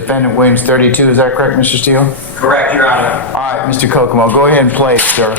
defendant Williams 32. Is that correct, Mr. Steele? Correct, Your Honor. All right, Mr. Kokomo, go ahead and play, sir.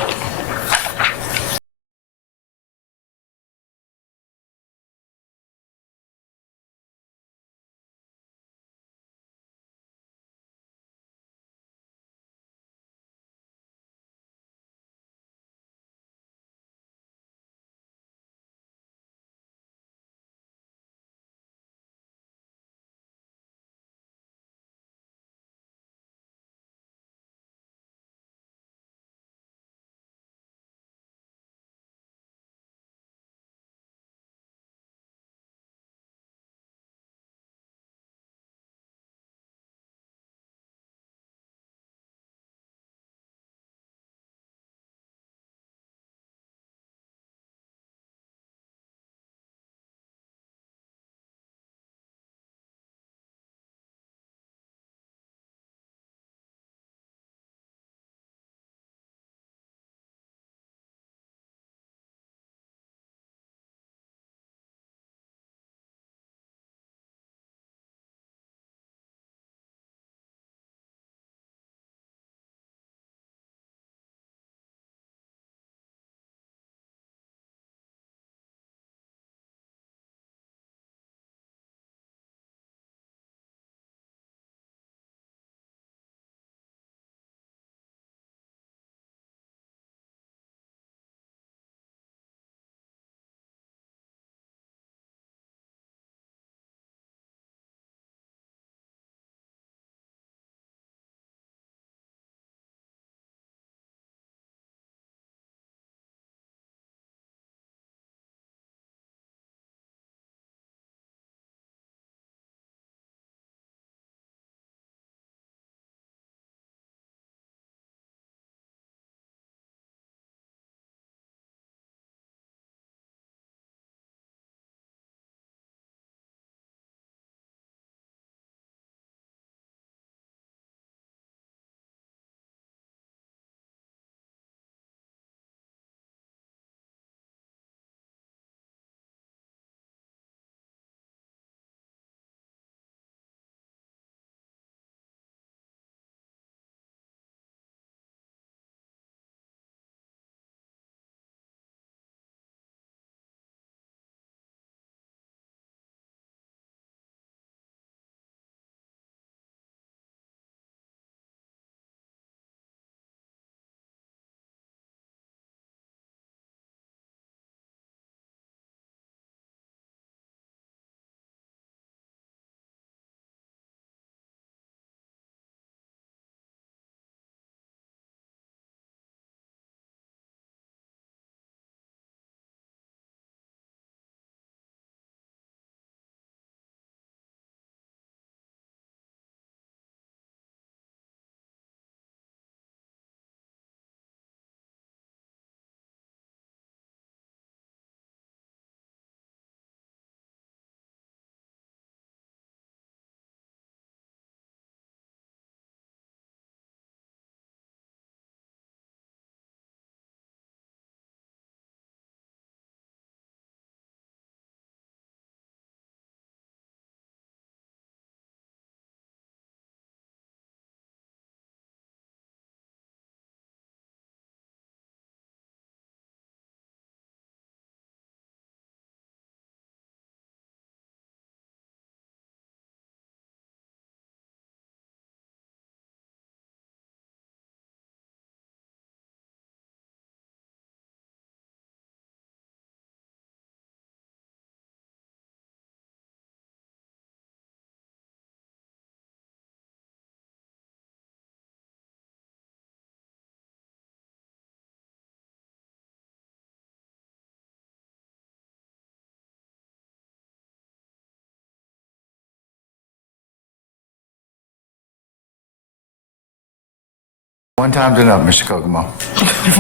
One time's enough, Mr. Kokomo. All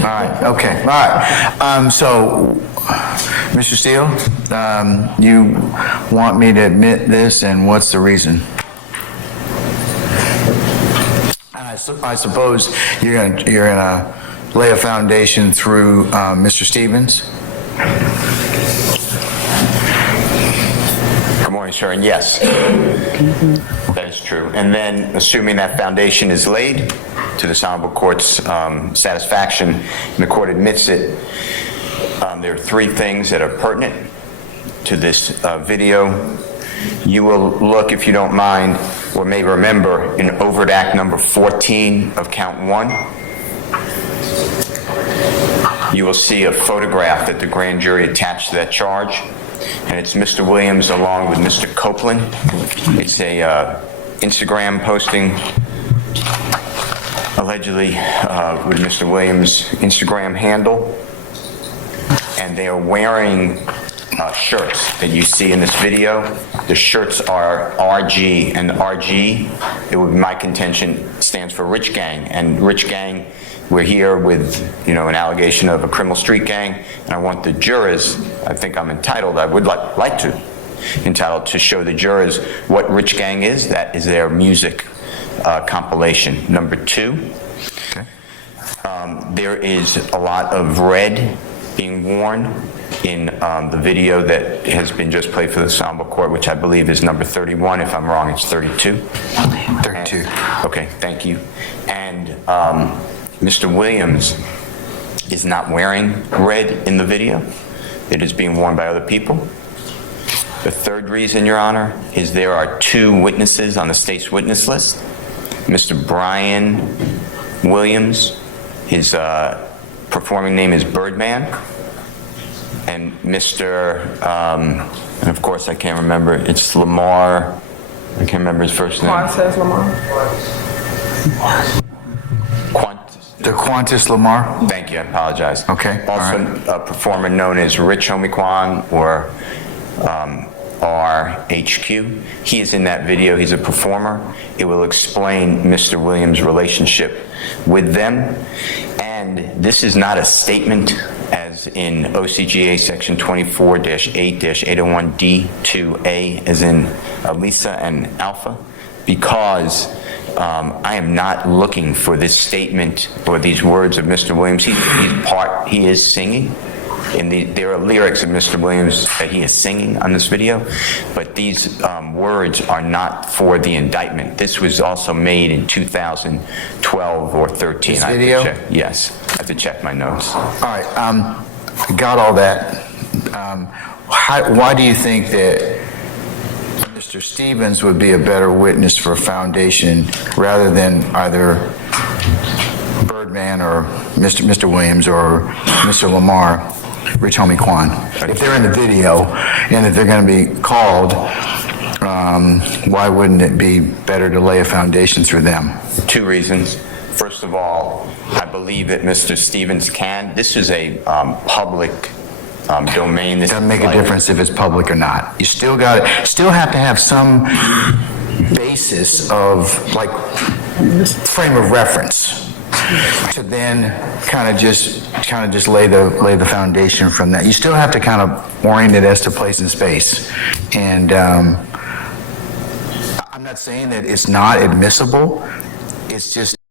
right, okay, all right. So, Mr. Steele, you want me to admit this, and what's the reason? I suppose you're gonna lay a foundation through Mr. Stevens? Good morning, sir, and yes, that is true. And then, assuming that foundation is laid to this honorable court's satisfaction, and the court admits it, there are three things that are pertinent to this video. You will look, if you don't mind, or may remember, in overt act number 14 of count 1. You will see a photograph that the grand jury attached to that charge, and it's Mr. Williams along with Mr. Copeland. It's a Instagram posting, allegedly with Mr. Williams' Instagram handle, and they are wearing shirts that you see in this video. The shirts are RG, and RG, it would be my contention, stands for Rich Gang, and Rich Gang, we're here with, an allegation of a criminal street gang, and I want the jurors, I think I'm entitled, I would like to, entitled to show the jurors what Rich Gang is. That is their music compilation. Number 2, Okay. there is a lot of red being worn in the video that has been just played for the Honorable Court, which I believe is number 31. If I'm wrong, it's 32. 32. Okay, thank you. And Mr. Williams is not wearing red in the video. It is being worn by other people. The third reason, Your Honor, is there are 2 witnesses on the state's witness list. Mr. Brian Williams, his performing name is Birdman, and Mr., and of course I can't remember, it's Lamar, I can't remember his first name. Says Lamar. The Qantas Lamar? Thank you, I apologize. Okay, all Also, a performer known as Rich Homie Kwan, or RHQ. He is in that video. He's a performer. It will explain Mr. Williams' relationship with them. And this is not a statement as in OCGA section 24-8-801D2A, as in Lisa and Alpha, because I am not looking for this statement or these words of Mr. Williams. He is singing. There are lyrics of Mr. Williams that he is singing on this video, but these words are not for the indictment. This was also made in 2012 or 13. This video? Yes, I have to check my notes. All right, got all that. Why do you think that Mr. Stevens would be a better witness for a foundation rather than either Birdman or Mr. Williams or Mr. Lamar, Rich Homie Kwan? If they're in the video and if they're going to be called, why wouldn't it be better to lay a foundation through them? 2 reasons. First of all, I believe that Mr. Stevens can. This is a public domain. It doesn't make a difference if it's public or not. You still have to have some basis of frame of reference to then kind of just lay the foundation from that. You still have to kind of orient it as to place and space. And I'm not saying that it's not admissible. It's just